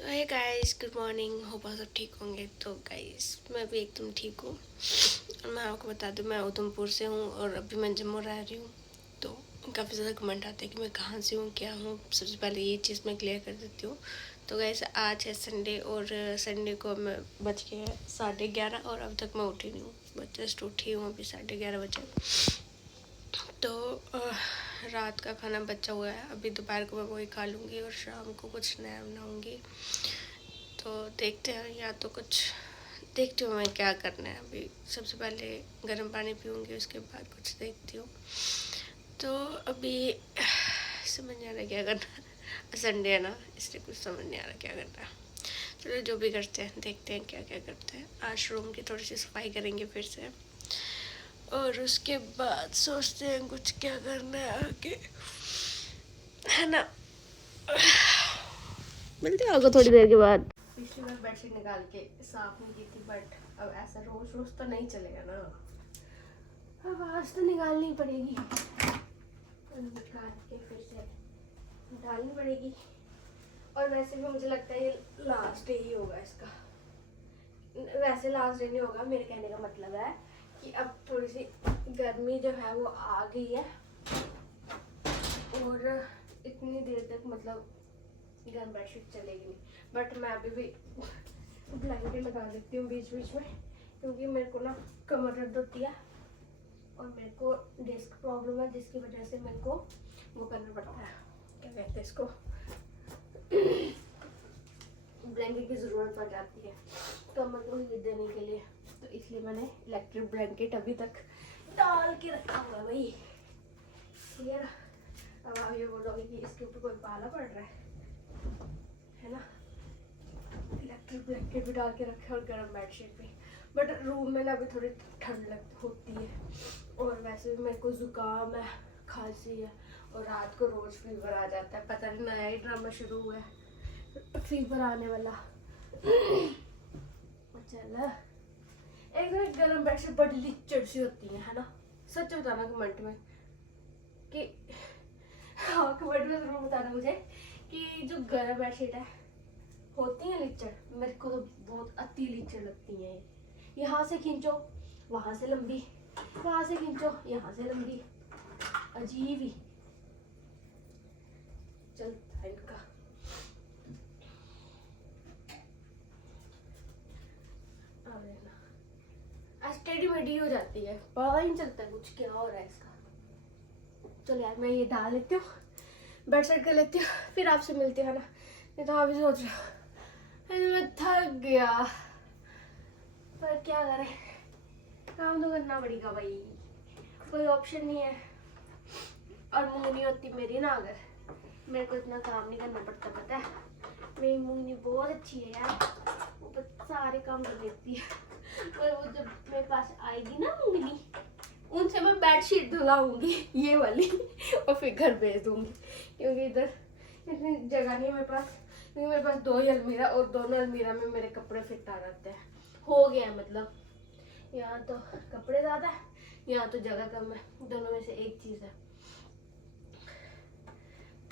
सो hey guys, good morning. Hope आप सब ठीक होंगे। तो गाइस, मैं भी एकदम ठीक हूँ। और मैं आपको बता दूँ, मैं उधमपुर से हूँ और अभी मैं जम्मू रह रही हूँ। तो काफ़ी ज़्यादा कमेंट आते हैं कि मैं कहाँ से हूँ, क्या हूँ। सबसे पहले ये चीज़ मैं क्लियर कर देती हूँ। तो गाइस, आज है संडे और संडे को मैं बज के 11:30 और अब तक मैं उठी नहीं हूँ। बस जस्ट उठी हूँ अभी 11:30 बजे। तो रात का खाना बचा हुआ है। अभी दोपहर को मैं वही खा लूँगी और शाम को कुछ नया बनाऊँगी। तो देखते हैं, या तो कुछ देखती हूँ मैं क्या करना है। अभी सबसे पहले गर्म पानी पीऊँगी, उसके बाद कुछ देखती हूँ। तो अभी समझ नहीं आ रहा क्या करना है। संडे है ना, इसलिए कुछ समझ नहीं आ रहा क्या करना है। चलो जो भी करते हैं, देखते हैं क्या क्या करते हैं। आज रूम की थोड़ी सी सफाई करेंगे फिर से, और उसके बाद सोचते हैं कुछ क्या करना है आगे, है ना। मिलते हैं आपको थोड़ी देर के बाद। पिछली बार बेडशीट निकाल के साफ नहीं की थी, बट अब ऐसा रोज रोज तो नहीं चलेगा ना। अब आज तो निकालनी पड़ेगी, निकाल के फिर से डालनी पड़ेगी। और वैसे भी मुझे लगता है ये लास्ट डे ही होगा इसका। वैसे लास्ट डे नहीं होगा, मेरे कहने का मतलब है कि अब थोड़ी सी गर्मी जो है वो आ गई है और इतनी देर तक मतलब गर्म बेडशीट चलेगी नहीं। बट मैं अभी भी ब्लैंकेट लगा देती हूँ बीच बीच में, क्योंकि मेरे को ना कमर दर्द होती है और मेरे को डिस्क प्रॉब्लम है, जिसकी वजह से मेरे को वो करना पड़ता है, क्या कहते हैं इसको, ब्लैंकेट की ज़रूरत पड़ जाती है कमर को हीट देने के लिए। तो इसलिए मैंने इलेक्ट्रिक ब्लैंकेट अभी तक डाल के रखा हुआ है भाई, ठीक है ना। अब आप ये बोलोगे कि इसके ऊपर कोई पाला पड़ रहा है ना। इलेक्ट्रिक ब्लैंकेट भी डाल के रखे और गर्म बेडशीट भी। बट रूम में ना अभी थोड़ी ठंड लग होती है, और वैसे भी मेरे को ज़ुकाम है, खांसी है, और रात को रोज़ फीवर आ जाता है। पता नहीं नया ही ड्रामा शुरू हुआ है फीवर आने वाला। चल, एक ना गर्म बेडशीट बड़ी लिचड़ सी होती है ना। सच बताना कमेंट में कि, हाँ कमेंट में जरूर बताना मुझे कि जो गर्म बेडशीट है होती है लिचड़, मेरे को तो बहुत अति लिचड़ लगती है। यहाँ से खींचो वहां से लंबी, वहां से खींचो यहाँ से लंबी, अजीब ही चलता है इनका। टेढ़ी मेढ़ी हो जाती है, पता ही नहीं चलता कुछ क्या हो रहा है इसका। चलो यार, मैं ये डाल लेती हूँ, बेडशीट कर लेती हूँ, फिर आपसे मिलती है ना। नहीं तो अभी सोच रहा हूँ मैं थक गया, पर क्या करें, काम तो करना पड़ेगा भाई, कोई ऑप्शन नहीं है। और मुँह नहीं होती मेरी ना, अगर मेरे को इतना काम नहीं करना पड़ता, पता है। मेरी मुँह बहुत अच्छी है यार, वो सारे काम कर लेती है। और वो जब मेरे पास आएगी ना मुंगनी, उनसे मैं बेडशीट धुलाऊंगी ये वाली और फिर घर भेज दूंगी, क्योंकि इधर इतनी जगह नहीं है मेरे पास। क्योंकि मेरे पास 2 ही अलमीरा, और दोनों अलमीरा में मेरे कपड़े फिट आ जाते हैं। हो गया है मतलब, यहाँ तो कपड़े ज़्यादा है, यहाँ तो जगह कम है, दोनों में से एक चीज़ है।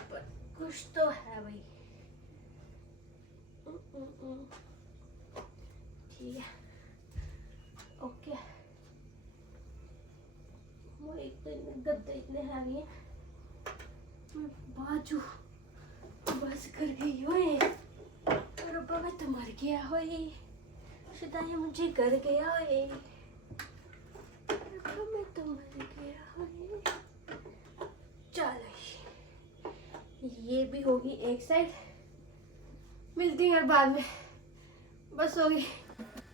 पर कुछ तो है भाई। ठीक है, ओके। वो एक तो गद्दे इतने हैवी हैं, बाजू बस कर गई होए, और अब मैं तो मर गया होए, शुदाई मुझे कर गया होए, मैं तो मर गया होए। चलो ये भी होगी एक साइड, मिलती है बाद में, बस होगी।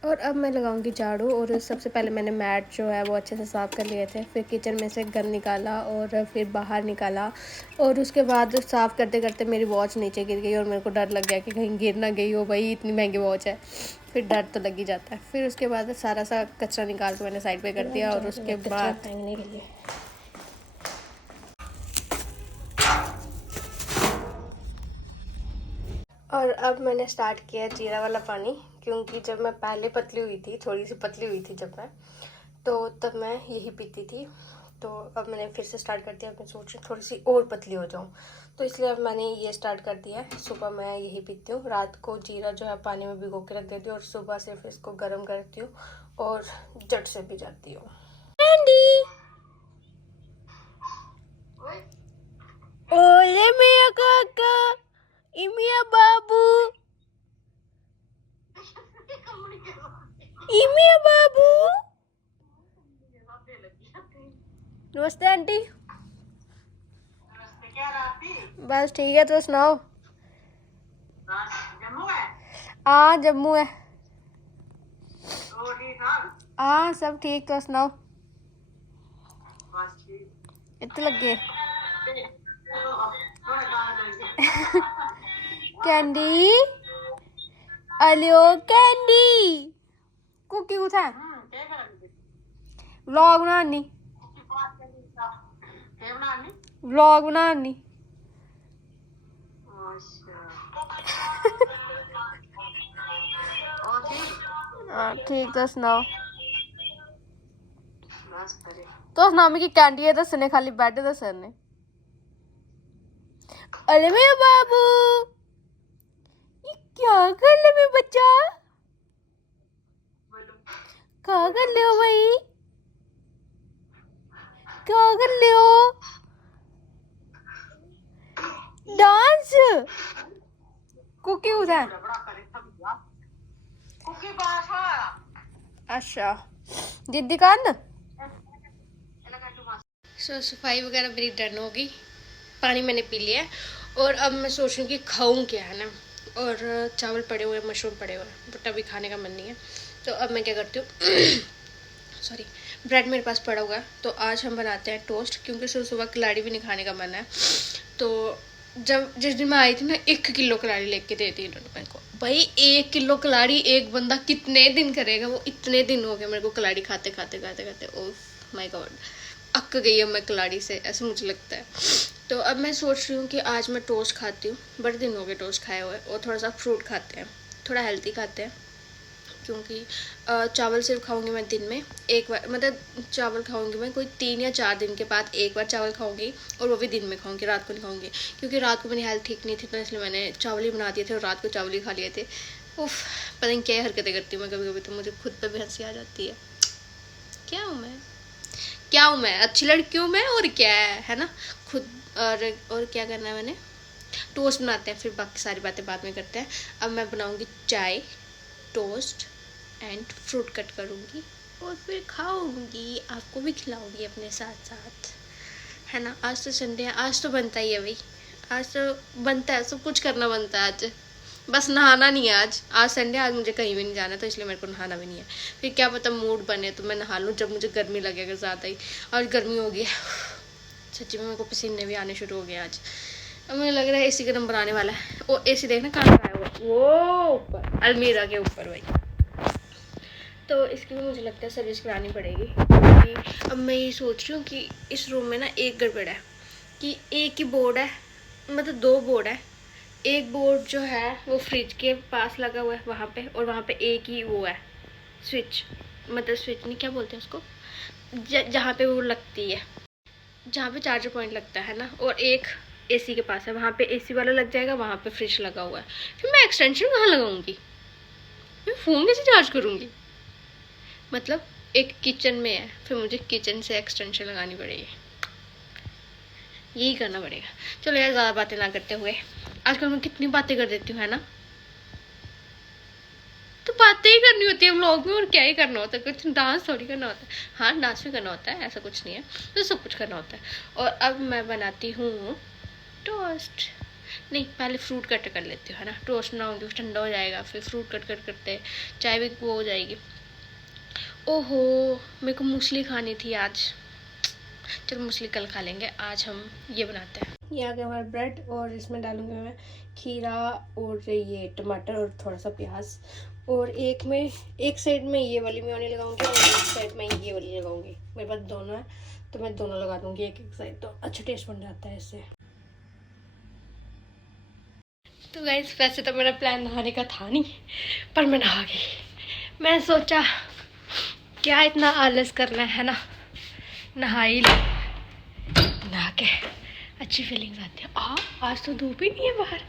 और अब मैं लगाऊंगी झाड़ू। और सबसे पहले मैंने मैट जो है वो अच्छे से साफ़ कर लिए थे, फिर किचन में से गंद निकाला और फिर बाहर निकाला, और उसके बाद साफ़ करते करते मेरी वॉच नीचे गिर गई और मेरे को डर लग गया कि कहीं गिर ना गई हो भाई, इतनी महंगी वॉच है, फिर डर तो लग ही जाता है। फिर उसके बाद सारा सा कचरा निकाल के मैंने साइड पर कर दिया, और उसके बाद फेंकने के लिए और अब मैंने स्टार्ट किया जीरा वाला पानी, क्योंकि जब मैं पहले पतली हुई थी, थोड़ी सी पतली हुई थी जब मैं, तो तब मैं यही पीती थी। तो अब मैंने फिर से स्टार्ट कर दिया। मैं सोच रही थोड़ी सी और पतली हो जाऊँ, तो इसलिए अब मैंने ये स्टार्ट कर दिया है। सुबह मैं यही पीती हूँ, रात को जीरा जो है पानी में भिगो के रख देती हूँ और सुबह सिर्फ इसको गर्म करती हूँ और झट से पी जाती हूँ। एंडी ओले मिया काका इमिया बाबू इमिया बाबू। नमस्ते आंटी। बस ठीक है, तो सुनाओ। हाँ जम्मू है। हाँ सब ठीक, तो सुनाओ। इतने लगे कैंडी अलियो कैंडी कुकी कुत्थै व्लॉग बनानी व्लॉग बनानी। हाँ ठीक, तो सुनाओ। तो सुनाओ मिगी कैंडी दसने, खाली बैड दसने। अरे मेरा बाबू ये क्या कर ले मेरा बच्चा, क्या कर ले हो भाई, क्या कर ले हो। डांस कुकी उधर। अच्छा दीदी का न। सफाई वगैरह मेरी डन हो गई, पानी मैंने पी लिया है और अब मैं सोच रही हूँ कि खाऊं क्या है ना। और चावल पड़े हुए, मशरूम पड़े हुए, बट अभी खाने का मन नहीं है। तो अब मैं क्या करती हूँ सॉरी, ब्रेड मेरे पास पड़ा हुआ है, तो आज हम बनाते हैं टोस्ट, क्योंकि सुबह कलाड़ी भी नहीं खाने का मन है। तो जब जिस दिन मैं आई थी ना 1 किलो कलाड़ी लेके दे दी इन्होंने मेरे को। भाई 1 किलो कलाड़ी एक बंदा कितने दिन करेगा, वो इतने दिन हो गए मेरे को कलाड़ी खाते खाते खाते खाते। ओह माय गॉड, अक गई है मैं कलाड़ी से, ऐसा मुझे लगता है। तो अब मैं सोच रही हूँ कि आज मैं टोस्ट खाती हूँ, बड़े दिन हो गए टोस्ट खाए हुए, और थोड़ा सा फ्रूट खाते हैं, थोड़ा हेल्दी खाते हैं। क्योंकि चावल सिर्फ खाऊंगी मैं दिन में एक बार, मतलब चावल खाऊंगी मैं कोई 3 या 4 दिन के बाद एक बार चावल खाऊंगी, और वो भी दिन में खाऊंगी, रात को नहीं खाऊंगी। क्योंकि रात को मेरी हेल्थ ठीक नहीं थी, तो इसलिए मैंने चावल ही बना दिए थे और रात को चावल ही खा लिए थे। उफ, पता नहीं क्या हरकतें करती हूँ मैं कभी कभी, तो मुझे खुद पर भी हंसी आ जाती है। क्या हूँ मैं, क्या हूँ मैं, अच्छी लड़की हूँ मैं, और क्या है ना खुद। और क्या करना है मैंने, टोस्ट बनाते हैं, फिर बाकी सारी बातें बाद में करते हैं। अब मैं बनाऊंगी चाय, टोस्ट एंड फ्रूट कट करूँगी और फिर खाऊंगी, आपको भी खिलाऊंगी अपने साथ साथ, है ना। आज तो संडे है, आज तो बनता ही है भाई, आज तो बनता है, सब कुछ करना बनता है आज, बस नहाना नहीं है। आज संडे, आज मुझे कहीं भी नहीं जाना, तो इसलिए मेरे को नहाना भी नहीं है। फिर क्या पता मूड बने तो मैं नहा लूँ जब मुझे गर्मी लगे, अगर ज़्यादा ही। आज गर्मी हो गई है सच्ची में, मेरे को पसीने भी आने शुरू हो गए आज। अब मुझे लग रहा है एसी गर्म बनाने वाला है। वो एसी देखना कहाँ लगाया हुआ, वो ऊपर अलमीरा के ऊपर भाई। तो इसकी भी मुझे लगता है सर्विस करानी पड़ेगी, क्योंकि अब मैं ये सोच रही हूँ कि इस रूम में ना एक गड़बड़ है कि एक ही बोर्ड है, मतलब 2 बोर्ड है। एक बोर्ड जो है वो फ्रिज के पास लगा हुआ है वहाँ पे, और वहाँ पे एक ही वो है स्विच, मतलब स्विच नहीं, क्या बोलते हैं उसको, जहाँ पे वो लगती है, जहाँ पे चार्जर पॉइंट लगता है ना। और एक एसी के पास है, वहाँ पे एसी वाला लग जाएगा, वहाँ पे फ्रिज लगा हुआ है। फिर मैं एक्सटेंशन कहाँ लगाऊंगी, मैं फ़ोन कैसे चार्ज करूँगी। मतलब एक किचन में है, फिर मुझे किचन से एक्सटेंशन लगानी पड़ेगी, यही करना पड़ेगा। चलो यार, ज़्यादा बातें ना करते हुए, आजकल मैं कितनी बातें कर देती हूँ, है ना। तो बातें ही करनी होती है व्लॉग में, और क्या ही करना होता है, कुछ डांस थोड़ी करना होता है। हाँ डांस भी करना होता है, ऐसा कुछ नहीं है, तो सब कुछ करना होता है। और अब मैं बनाती हूँ टोस्ट, नहीं पहले फ्रूट कट कर लेती हूँ, है ना। टोस्ट बनाऊँगी, ठंडा हो जाएगा, फिर फ्रूट कट करते चाय भी वो हो जाएगी। ओहो, मेरे को मूसली खानी थी आज, चलो मूसली कल खा लेंगे, आज हम ये बनाते हैं। ये आ गया हमारा ब्रेड, और इसमें डालूंगी मैं खीरा और ये टमाटर और थोड़ा सा प्याज, और एक साइड में ये वाली मेयोनी लगाऊंगी और एक साइड में ये वाली लगाऊंगी। मेरे पास दोनों है, तो मैं दोनों लगा दूंगी एक साइड, तो अच्छा टेस्ट बन जाता है इससे। तो गाइस, वैसे तो मेरा प्लान नहाने का था नहीं, पर मैं नहा गई। मैं सोचा क्या इतना आलस करना है ना, नहा ही लो, नहा के अच्छी फीलिंग्स आती है। आज तो धूप ही नहीं है बाहर,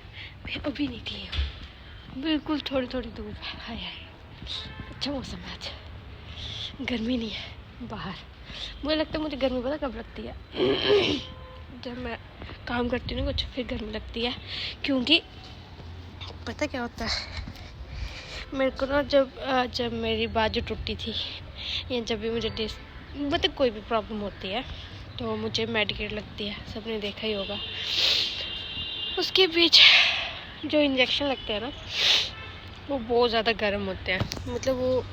मैं अभी निकली हूँ, बिल्कुल थोड़ी थोड़ी धूप है। हाय हाय, अच्छा मौसम है आज, गर्मी नहीं है बाहर। मुझे लगता है मुझे गर्मी पता कब लगती है जब मैं काम करती हूँ ना कुछ, फिर गर्मी लगती है। क्योंकि पता क्या होता है, मेरे को ना जब मेरी बाजू टूटी थी, या जब भी मुझे मतलब कोई भी प्रॉब्लम होती है तो मुझे मेडिकेट लगती है, सबने देखा ही होगा। उसके बीच जो इंजेक्शन लगते हैं ना, वो बहुत ज़्यादा गर्म होते हैं, मतलब वो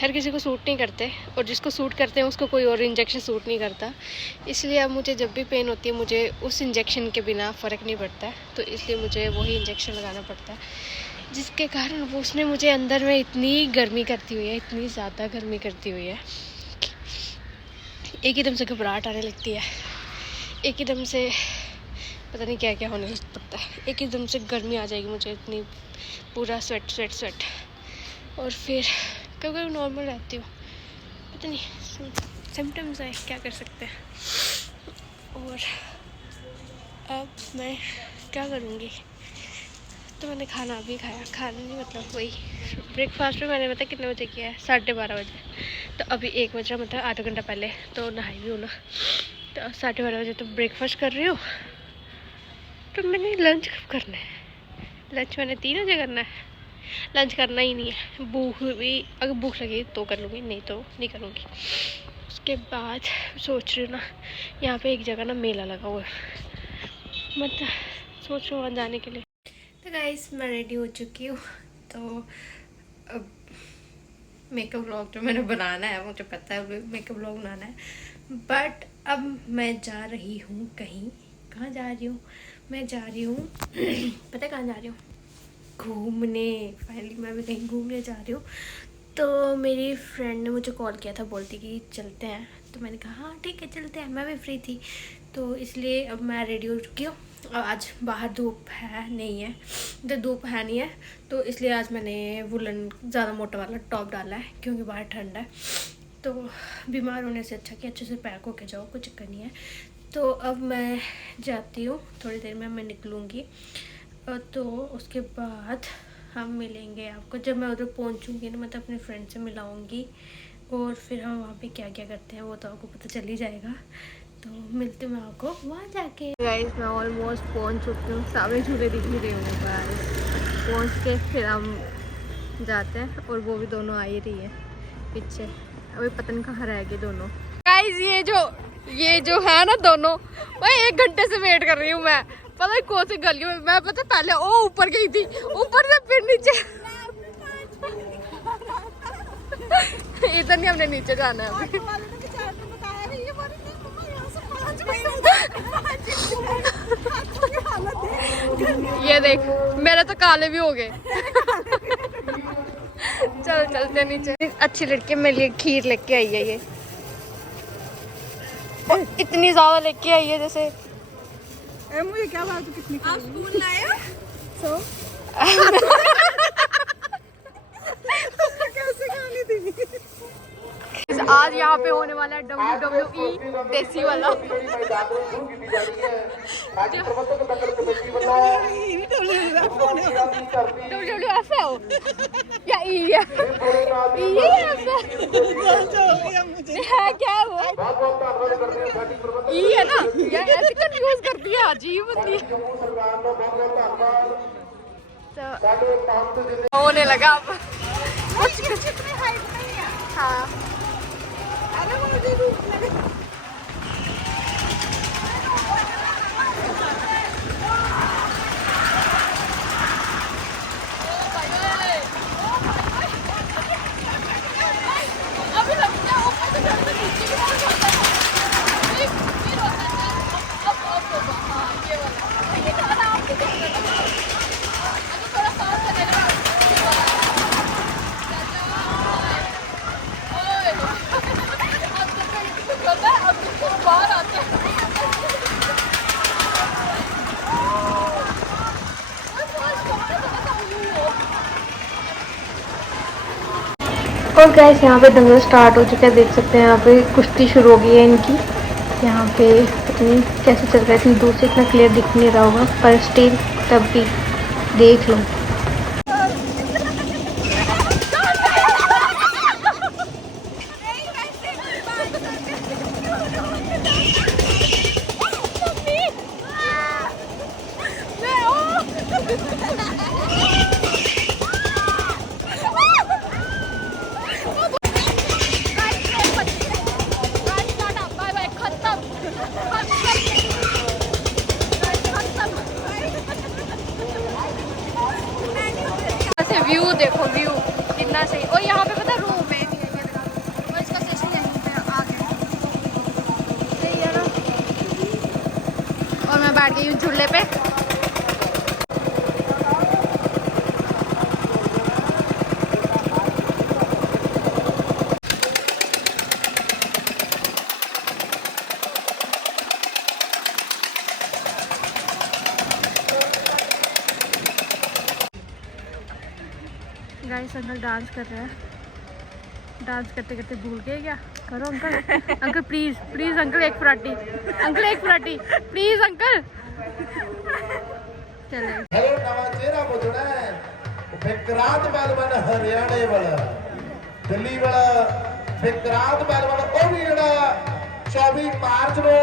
हर किसी को सूट नहीं करते, और जिसको सूट करते हैं उसको कोई और इंजेक्शन सूट नहीं करता। इसलिए अब मुझे जब भी पेन होती है, मुझे उस इंजेक्शन के बिना फ़र्क नहीं पड़ता है, तो इसलिए मुझे वही इंजेक्शन लगाना पड़ता है, जिसके कारण वो उसने मुझे अंदर में इतनी गर्मी करती हुई है, इतनी ज़्यादा गर्मी करती हुई है, एक ही दम से घबराहट आने लगती है, एक ही दम से पता नहीं क्या क्या होने लगता है, एक ही दम से गर्मी आ जाएगी मुझे इतनी, पूरा स्वेट। और फिर कभी कभी नॉर्मल रहती हूँ, पता नहीं सिम्टम्स है, क्या कर सकते हैं। और अब मैं क्या करूँगी, तो मैंने खाना भी खाया, खाना नहीं मतलब वही ब्रेकफास्ट में मैंने मतलब कितने बजे किया है, 12:30 बजे। तो अभी 1 बज रहा, मतलब आधा घंटा पहले तो नहाई भी हूँ ना, तो 12:30 बजे तो ब्रेकफास्ट कर रही हूँ। तो मैंने लंच कब करना है, लंच मैंने 3 बजे करना है, लंच करना ही नहीं है। भूख भी, अगर भूख लगी तो कर लूँगी, नहीं तो नहीं करूँगी। उसके बाद सोच रही हूँ ना, यहाँ पे एक जगह ना मेला लगा हुआ है, मतलब सोच रही हूँ वहाँ जाने के लिए। तो गाइस मैं रेडी हो चुकी हूँ, तो अब मेकअप व्लॉग जो मैंने बनाना है, मुझे पता है मेकअप व्लॉग बनाना है, बट अब मैं जा रही हूँ कहीं। कहाँ जा रही हूँ मैं, जा रही हूँ पता है कहाँ जा रही हूँ, घूमने। फाइनली मैं भी कहीं घूमने जा रही हूँ। तो मेरी फ्रेंड ने मुझे कॉल किया था, बोलती कि चलते हैं, तो मैंने कहा हाँ ठीक है चलते हैं, मैं भी फ्री थी, तो इसलिए अब मैं रेडी हो चुकी हूँ। आज बाहर धूप है नहीं है, तो धूप है नहीं है, तो इसलिए आज मैंने वुलन ज़्यादा मोटा वाला टॉप डाला है, क्योंकि बाहर ठंड है। तो बीमार होने से अच्छा कि अच्छे से पैक होके जाओ, कुछ चक्कर नहीं है। तो अब मैं जाती हूँ, थोड़ी देर में मैं निकलूँगी, तो उसके बाद हम मिलेंगे आपको जब मैं उधर पहुँचूँगी ना, मतलब अपने फ्रेंड से मिलाऊँगी, और फिर हम वहाँ पे क्या क्या करते हैं वो तो आपको पता चल ही जाएगा। तो मिलती हूँ मैं आपको वहाँ जाके। गाइस मैं ऑलमोस्ट पहुँच चुकी हूँ, सामने झूले दिख ही रहे होंगे, बस पहुँच के फिर हम जाते हैं, और वो भी दोनों आ ही रही है पीछे, अभी पता नहीं कहाँ रह गए दोनों। गाइस ये जो है ना दोनों, भाई 1 घंटे से वेट कर रही हूँ मैं, पता नहीं कौन सी गली में। मैं पता पहले ओ ऊपर गई थी, ऊपर से फिर नीचे इधर नहीं, हमने नीचे जाना है अभी। ये देख मेरे तो काले भी हो गए चल चलते नीचे। अच्छी लड़की मेरे लिए खीर लेके आई है, ये और इतनी ज्यादा लेके आई है जैसे मुझे क्या बात है, कितनी आप स्पून लाए हो? कैसे खानी थी? आज यहाँ पे होने वाला है WWE देसी वाला WWF है वो या ई है, है क्या है वो, ई है ना यार, ऐसे कंफ्यूज कर दिया, अजीब बंदी तो होने लगा अब हाँ। अरे मुझे और गाइस यहाँ पे दंगल स्टार्ट हो चुका है, देख सकते हैं यहाँ पे कुश्ती शुरू हो गई है इनकी। यहाँ पे पता नहीं कैसे चल रहा है, इतनी दूर से इतना क्लियर दिख नहीं रहा होगा, पर स्टिल तब भी देख लो। व्यू देखो, व्यू कितना सही। और यहाँ पे पता रूम है, और इसका स्टेशन यहीं पे आगे सही है ना। और मैं बैठ गई हूँ झूले पे। गाइस अंकल डांस कर रहे हैं, डांस करते करते भूल गए क्या? करो uncle. Uncle please please uncle एक फराटी, अंकल एक फराटी प्लीज अंकल। चले हेलो नवा चेहरा पुछना है विक्रांत पहलवान हरियाणे वाला दिल्ली वाला विक्रांत पहलवान ਉਹ ਵੀ ਜਿਹੜਾ 24 ਮਾਰਚ ਨੂੰ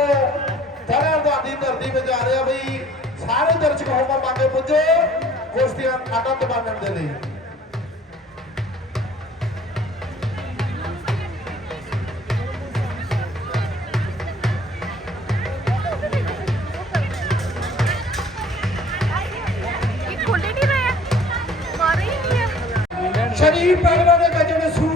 ਤਰਨਤਾਰਨ ਦੀ ਧਰਤੀ ਤੇ ਜਾ ਰਿਹਾ ਬਈ ਸਾਰੇ ਦਰਸ਼ਕ ਹੋਮਾ ਮੰਗੇ ਪੁੱਜੋ ਕੁਸ਼ਤੀਆਂ ਆਨੰਦ ਮਾਣਨ ਦੇ ਲਈ। शरीफ पहलवान का जो सू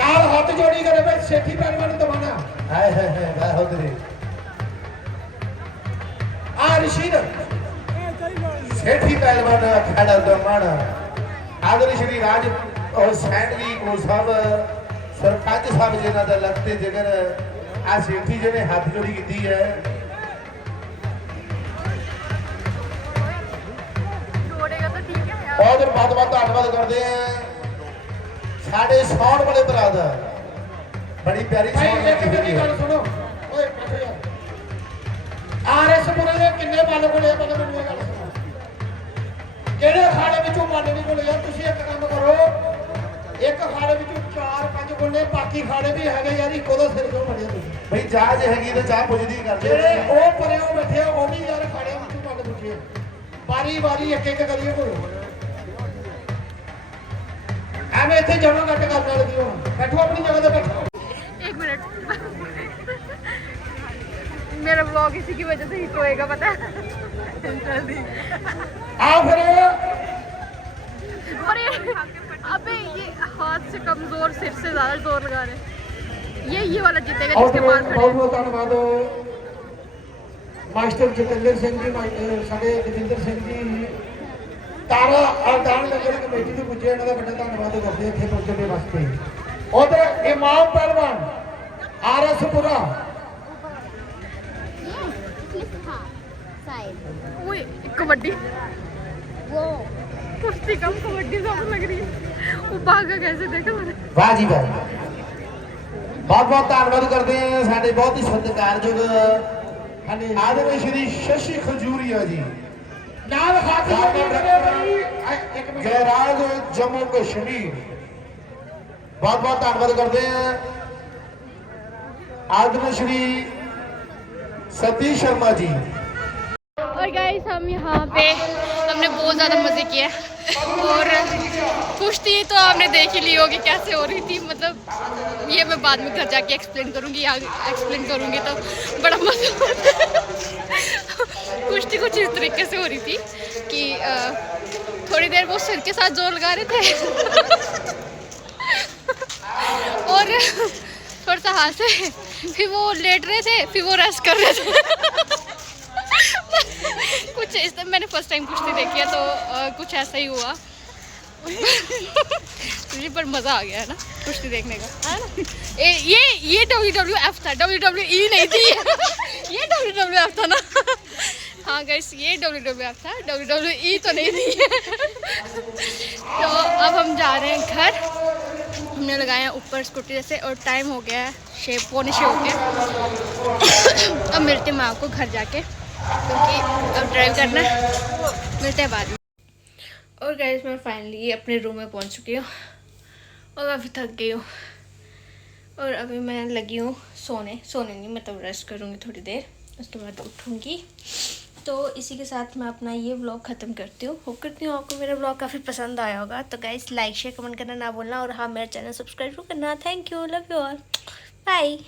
लाल हाथ जोड़ी करे बस सेठी पहलवान दबाना हाय हाय हाय वाह होदरे आ ऋषि सेठी पहलवान खड़ा दबाना आदर श्री राज और सैंडवी को सब सरपंच साहब जिन्हां दा लगते जिगर आ सेठी जिहने हाथ जोड़ी कीती है बहुत बहुत बहुत धन्यवाद करते हैं साढ़े सौन वाले बरादर बड़ी प्यारी सुनो आरएसपुरे ਦੇ ਕਿੰਨੇ ਮੱਲ ਕੋਲੇ ਪਤਾ ਮੈਨੂੰ ਇਹ ਗੱਲ ਸੁਣੋ ਕਿਹੜੇ ਅਖਾੜੇ ਵਿੱਚੋਂ ਮੱਲ ਨਹੀਂ ਕੋਲੇ ਯਾਰ ਤੁਸੀਂ ਇੱਕ ਕੰਮ ਕਰੋ ਇੱਕ ਅਖਾੜੇ ਵਿੱਚੋਂ 4-5 ਕੋਲੇ ਬਾਕੀ ਅਖਾੜੇ ਵੀ ਹੈਗੇ ਯਾਰ ਇੱਕੋ ਦਾ ਸਿਰ ਤੋਂ ਬਣਿਆ ਤੁਸੀਂ ਬਈ ਚਾਹ ਜੇ ਹੈਗੀ ਤੇ ਚਾਹ ਪੁੱਜਦੀ ਕਰਦੇ ਜਿਹੜੇ ਉਹ ਪਰਿਓ ਬੈਠੇ ਉਹ ਵੀ ਯਾਰ ਅਖਾੜੇ ਵਿੱਚੋਂ ਮੱਲ ਪੁੱਛੇ ਬਾਰੀ ਬਾਰੀ ਇੱਕ ਇੱਕ ਕਰੀਏ ਕੋਲ ਐਵੇਂ ਇੱਥੇ ਜਮਾ ਘੱਟ ਕਰਨ ਵਾਲੇ ਦੀ ਹੁਣ ਬੈਠੋ ਆਪਣੀ ਜਗ੍ਹਾ ਤੇ ਬੈਠੋ। एक मिनट, मेरा ब्लॉग इसी की वजह से हिट होएगा पता है। आओ फिर और ये अबे ये हाथ से कमजोर सिर से ज्यादा जोर लगा रहे। ये वाला जीतेगा जिसके पास खड़े। बहुत बहुत धन्यवाद मास्टर जतिंदर सिंह जी साडे जतिंदर सिंह जी तारा अवदान नगर कमेटी ਦੇ ਪੁੱਜੇ ਇਹਨਾਂ ਦਾ ਬੜਾ ਧੰਨਵਾਦ ਕਰਦੇ ਇੱਥੇ ਪਹੁੰਚਣ ਦੇ ਵਾਸਤੇ। ਉਧਰ ਇਮਾਮ ਪਹਿਲਵਾਨ ਆਰਐਸਪੁਰਾ ओए कबड्डी वो कुश्ती कम कबड्डी ज्यादा लग रही है। वो भागा कैसे देखो वाह जी वाह बहुत बहुत धन्यवाद करते हैं ਸਾਡੇ ਬਹੁਤ ਹੀ ਸਤਿਕਾਰਯੋਗ ਆਦਰਣੀ ਸ਼੍ਰੀ ਸ਼ਸ਼ੀ ਖਜੂਰੀਆ ਜੀ ਨਾਲ ਹੱਥ ਜੋੜੇ गैराज जम्मू कश्मीर बहुत बहुत धन्यवाद करते हैं आदरणीय श्री सतीश शर्मा जी। और गाइस हम यहाँ पे हमने बहुत ज़्यादा मज़े किए और कुश्ती तो आपने देख ही ली होगी कैसे हो रही थी। मतलब ये मैं बाद में घर जाके एक्सप्लेन करूँगी, एक्सप्लेन करूँगी तो बड़ा मज़ा आता है। कुश्ती कुछ इस तरीके से हो रही थी कि थोड़ी देर वो सिर के साथ जोर लगा रहे थे और थोड़ा सा हाथ से, फिर वो लेट रहे थे, फिर वो रेस्ट कर रहे थे। कुछ इस तरह मैंने फर्स्ट टाइम कुश्ती देखी है तो कुछ ऐसा ही हुआ। मुझे पर मज़ा आ गया है ना कुश्ती देखने का, है ना। ये WWF था, WWE नहीं थी। ये WWF था ना। हाँ गाइस ये WWF था, WWE तो नहीं थी। तो अब हम जा रहे हैं घर। हमने लगाया ऊपर स्कूटी से और टाइम हो गया है 6:45 हो गया। अब मिलते हैं मैं आपको घर जाके, क्योंकि अब ड्राइव करना है। मिलते हैं बाद में। और गाइस मैं फाइनली अपने रूम में पहुंच चुकी हूँ और अभी थक गई हूँ और अभी मैं लगी हूँ सोने नहीं मतलब रेस्ट करूँगी थोड़ी देर, उसके बाद उठूँगी। तो इसी के साथ मैं अपना ये व्लॉग ख़त्म करती हूँ। होप करती हूँ आपको मेरा व्लॉग काफ़ी पसंद आया होगा। तो गाइस लाइक शेयर कमेंट करना ना भूलना और हाँ मेरा चैनल सब्सक्राइब करना। Thank you, love you all, bye.